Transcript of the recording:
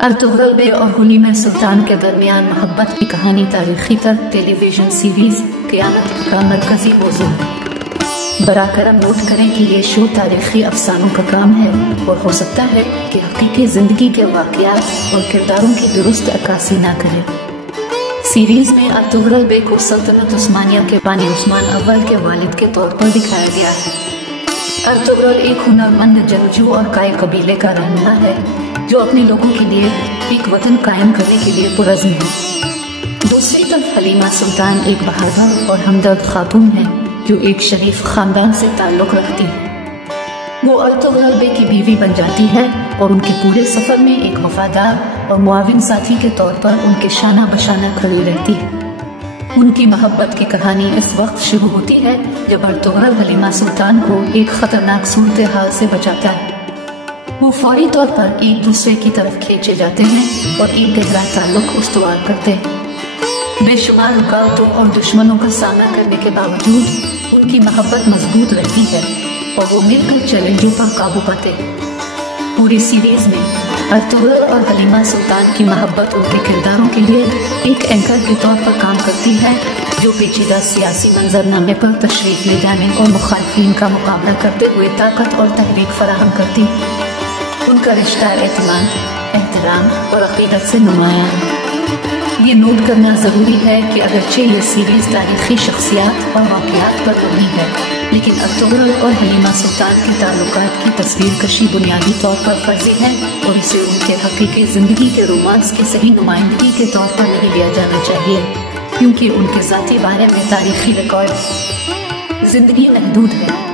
Ertugrul बे और हलीमा सुल्तान के दरमियान मोहब्बत की कहानी तारीखी टेलीविजन सीरीज क़यामत का मरकजी मौज़ू है। बराकरम नोट करें कि ये शो तारीखी अफसानों का काम है और हो सकता है कि हकीकी ज़िंदगी के वाक़यात और किरदारों की दुरुस्त अक्कासी ना करे। सीरीज में अर्तुगरुल बे को सल्तनत उस्मानिया के बानी उस्मान अव्वल के वालिद के तौर पर दिखाया गया है। अर्तुगरुल एक हुनरमंद जंगजू और काय कबीले का रहनुमा है जो अपने लोगों के लिए एक वतन कायम करने के लिए पुरज़्म है। दूसरी तरफ हलीमा सुल्तान एक बहादुर और हमदर्द खातून है जो एक शरीफ खानदान से ताल्लुक़ रखती है। वो अर्तुगरुल बे की बीवी बन जाती है और उनके पूरे सफ़र में एक वफादार और मुआविन साथी के तौर पर उनके शाना बशाना खड़ी रहती है। उनकी मोहब्बत की कहानी इस वक्त शुरू होती है जब अर्तुगरुल हलीमा सुल्तान को एक ख़तरनाक सूरत हाल से बचाता है। वो फौरी तौर पर एक दूसरे की तरफ खींचे जाते हैं और एक गहरा ताल्लुक़ उस्तवार करते हैं। बेशुमार रुकावटों और दुश्मनों का सामना करने के बावजूद उनकी मोहब्बत मजबूत रहती है और वो मिलकर चैलेंजों पर काबू पाते हैं। पूरी सीरीज में अर्तुगरुल और हलीमा सुल्तान की मोहब्बत उनके किरदारों के लिए एक एंकर के तौर पर काम करती है जो पेचीदा सियासी मंजरनामे पर तशरीफ ले जाने और मुखालिफिन का मुकाबला करते हुए ताकत और तहरीक फराहम करती है। उनका रिश्ता एतमाद, एहतराम और अक़ीदत से नुमायां है। ये नोट करना ज़रूरी है कि अगरचे ये सीरीज़ तारीख़ी शख्सियात और वाक़यात पर मबनी है, लेकिन अर्तुगरुल और हलीमा सुल्तान के ताल्लुकात की तस्वीर कशी बुनियादी तौर पर फर्जी है और इसे उनके हकीकी ज़िंदगी के रोमांस की सही नुमाइंदगी के तौर पर नहीं लिया जाना चाहिए, क्योंकि उनके ज़ाती बारे में तारीख़ी रिकॉर्ड ज़िंदगी महदूद है।